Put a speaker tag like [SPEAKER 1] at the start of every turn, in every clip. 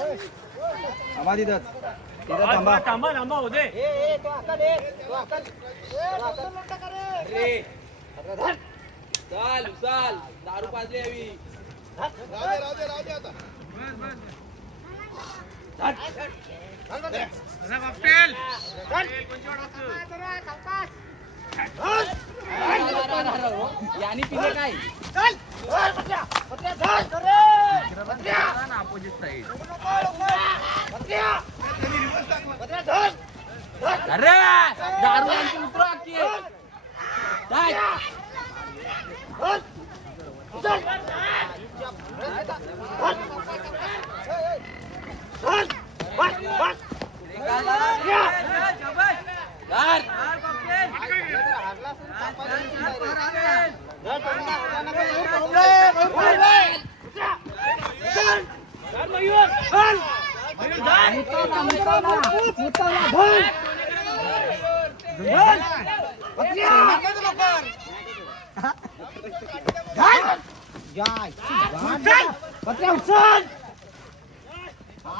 [SPEAKER 1] थांबा तिथं. तिथं थांबा.
[SPEAKER 2] थांबा थांबा होते
[SPEAKER 3] चाल चाल. दारू पाजली हवी यानी पिले काय? अरे दारू उतरा की जाय.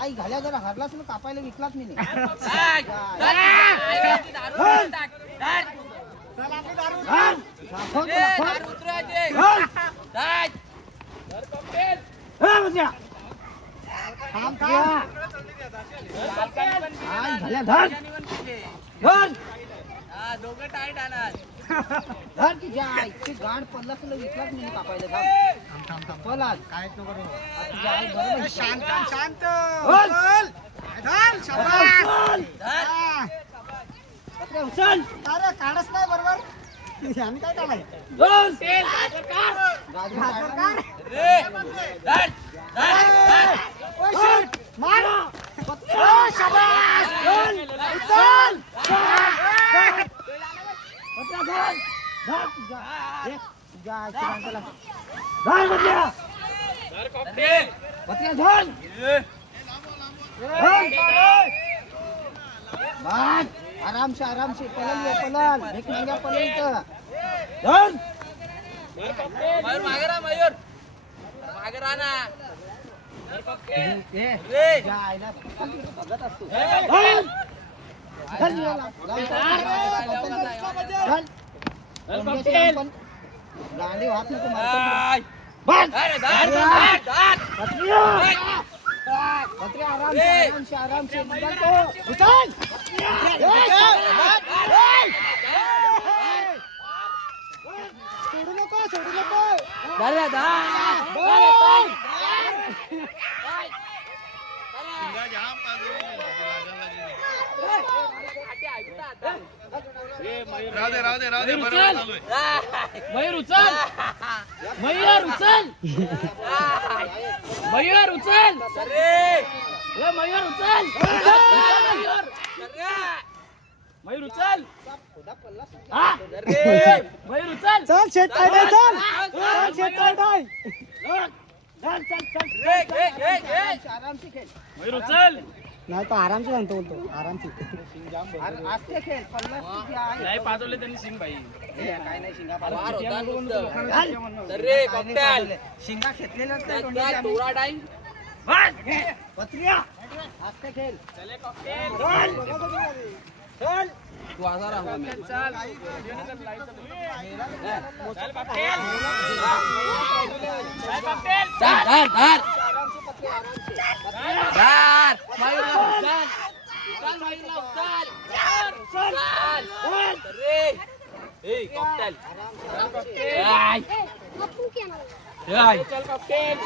[SPEAKER 4] आई घाल्या जरा हरलाच ना कापायला विकलाच मी नाही
[SPEAKER 3] जाय. धर. धर. दोघं टाईट आणा
[SPEAKER 4] धर गाण पडला तुला विकलाच नाही काय बरोबर शांत उचल अरे काढच नाही बरोबर काय काढाय
[SPEAKER 3] रे. धर. धर. धर.
[SPEAKER 4] से आराम से पलल पलल एक महिना पलल इथं
[SPEAKER 3] मागे राहा मयूर मागे राहा ना.
[SPEAKER 4] ए,
[SPEAKER 3] रे
[SPEAKER 4] तुझ्या आईला बघत असतो चल. चल, ये लाव. लाव, चल. चल. कोणत्याची आपण गांडी वाहत नको मारतो.
[SPEAKER 3] जाय. अरे धर, धर, धर.
[SPEAKER 4] पत्रिया.
[SPEAKER 3] धर.
[SPEAKER 4] पत्रिया, आराम से आराम से आराम से निकाल तो. उचल. सोडू नको सोडू नको
[SPEAKER 3] धर रे, धर.
[SPEAKER 4] बोल.
[SPEAKER 2] मयूर उचल मयूर उचल मयूर उचल
[SPEAKER 3] रे.
[SPEAKER 2] ए, मयूर उचल मयूर मयूर उचल हा
[SPEAKER 3] रे.
[SPEAKER 2] मयूर उचल
[SPEAKER 4] चल शेत काय चल
[SPEAKER 2] चल,
[SPEAKER 4] शेत काय नाही
[SPEAKER 2] चल चल. चल.
[SPEAKER 4] नाही तो आराम से म्हणतो बोलतो. आराम से आस्ते खेळ पन्नास किती आहे?
[SPEAKER 2] नाही पाजवले त्यांनी सिंग भाई
[SPEAKER 4] हे, काय नाही शिंगा
[SPEAKER 3] वार
[SPEAKER 4] पाडला.
[SPEAKER 3] नुसतं.
[SPEAKER 4] घाल.
[SPEAKER 3] रे, कॉकटेल.
[SPEAKER 4] शिंगा घेतलेला असते
[SPEAKER 3] त्यात
[SPEAKER 4] तोंडाची
[SPEAKER 3] काय
[SPEAKER 4] आम्ही.
[SPEAKER 3] तोरा टाईम
[SPEAKER 4] पत्रिया. आस्ते खेळ.
[SPEAKER 3] तू असा राहा मी. धर, धर, धर. धर. मयूरला उचल. उचल, मयूरला उचल. उचल. धर रे. ए, कॉकटेल. आय. आय. चल कॉकटेल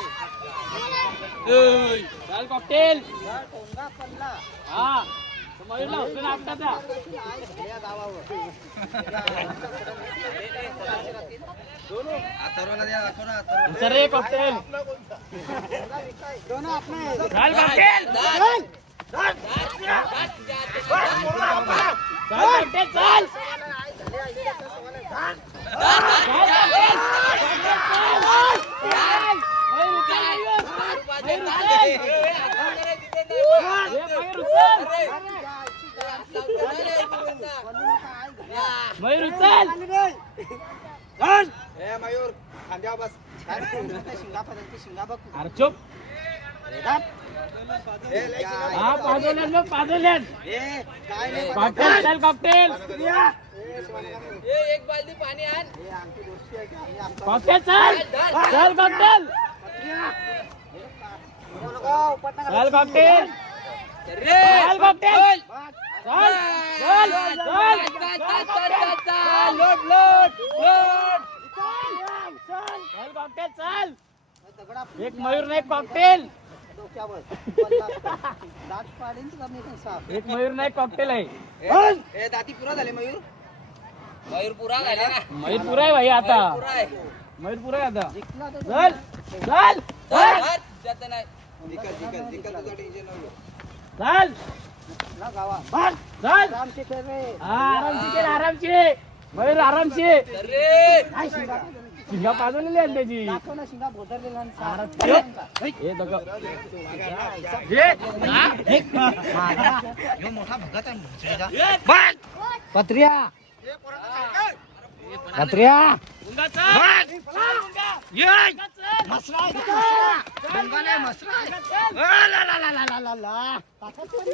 [SPEAKER 3] ए, चल कॉकटेल
[SPEAKER 4] टोंगा पडला
[SPEAKER 2] हा मयूरला उचलून आपटाचा
[SPEAKER 4] या गावावर
[SPEAKER 2] उचल रे कॉकटेल.
[SPEAKER 4] दोन आपले
[SPEAKER 2] चाल कॉकटेल
[SPEAKER 3] धर.
[SPEAKER 2] चाल कॉकटेल. चाल मयूर उचल मयूर मयूर उचल मयूर उचल
[SPEAKER 1] खांद्यावर बस
[SPEAKER 4] शिंगा पर्यंत शिंगा बघ
[SPEAKER 2] अरे चुप!
[SPEAKER 1] ए.
[SPEAKER 2] हा पाजवल्यात मग
[SPEAKER 1] ए, नाही
[SPEAKER 2] कॉकटेल चल कॉकटेल.
[SPEAKER 3] ए एक बालदी पाणी आण.
[SPEAKER 2] कॉकटेल चल! चल कॉकटेल. चल कॉकटेल. चल कॉकटेल.
[SPEAKER 4] बस.
[SPEAKER 2] चल चल चल चल
[SPEAKER 3] चाल लोट लोट लोट
[SPEAKER 2] चल कॉकटेल चल
[SPEAKER 4] दगडा
[SPEAKER 2] एक मयूर नाही कॉकटेल एक मयूर नाही कॉकटेल आहे
[SPEAKER 1] दाती पुरा झाले मयूर
[SPEAKER 3] मयूर पुरा झाला ना
[SPEAKER 2] मयूर पुरा आहे भाई आता मयूर पुरा आहे आता चल चल चल
[SPEAKER 3] नाही
[SPEAKER 1] टेन्शन नको
[SPEAKER 2] चल
[SPEAKER 4] गावा.
[SPEAKER 2] चल हा, आरामशी केलं आरामशी. मयूर आरामशी.
[SPEAKER 3] धर रे
[SPEAKER 4] काय शिंगा
[SPEAKER 2] शिंगा पाजवलेली आहे त्याची हे हे हा?
[SPEAKER 4] पत्र्या. पत्र्या.
[SPEAKER 2] ये
[SPEAKER 4] मसरा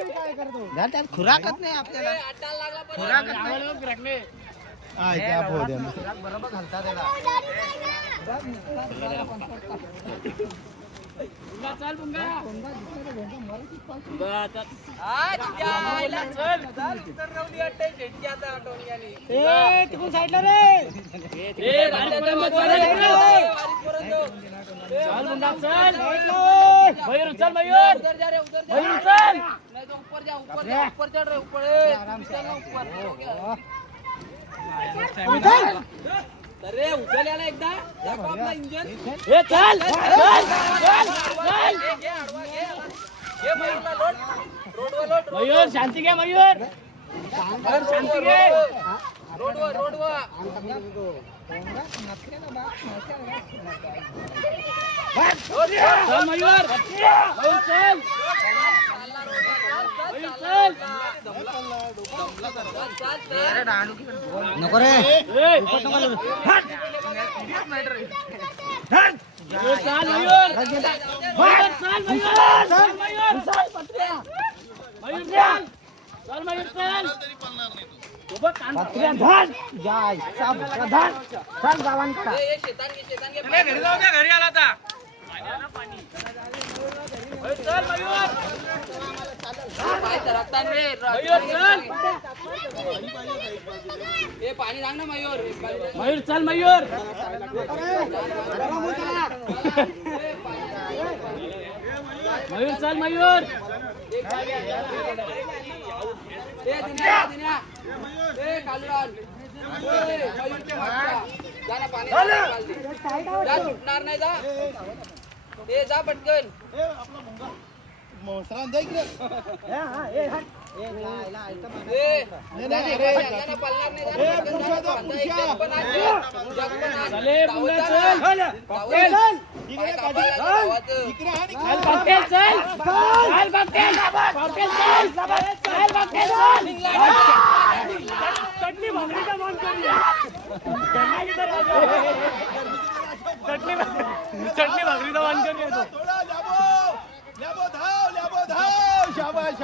[SPEAKER 4] काय करतो नाही आपल्याला
[SPEAKER 2] खुराकत नाही.
[SPEAKER 4] बरोबर घालतात त्याला
[SPEAKER 2] साईडला रे चल. मयूर चल मयूर मयूर चल
[SPEAKER 3] नहीं ऊपर जा ऊपर जा ऊपर चढ़ रहे ऊपर चल ना ऊपर अरे उचल याला एकदा दाखव इंजन
[SPEAKER 2] चल चल चल चल मयूर शांती घे मयूर शांती घे
[SPEAKER 3] रोडवर रोडवर
[SPEAKER 2] मयूर चल
[SPEAKER 4] नको रे.
[SPEAKER 2] ए, मयूर चल मयूर मयूर
[SPEAKER 3] घरी आला
[SPEAKER 2] आता. चल मयूर मयूर चल
[SPEAKER 3] पाणी सांग ना मयूर
[SPEAKER 2] मयूर चल मयूर मयूर चल मयूर
[SPEAKER 3] जा पाणी जा सुटणार नाही जा ते जा पटकन. ए जा ना, जा ना, पळणार नाही, जा ना, पटकन जा ना, बांधा एक जग पण आण, जग पण आण.
[SPEAKER 2] चले
[SPEAKER 3] धावत
[SPEAKER 2] पुन्हा
[SPEAKER 3] जा ना.
[SPEAKER 2] चल
[SPEAKER 3] धावत. पाय दाबायला जा, धावायचं.
[SPEAKER 2] चल कॉकटेल चल चल कॉकटेल कॉकटेल चल चल कॉकटेल चल चटणी भाकरीचा मान करूया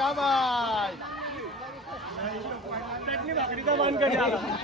[SPEAKER 2] चटणी चटणी भाकरीचा मान करूया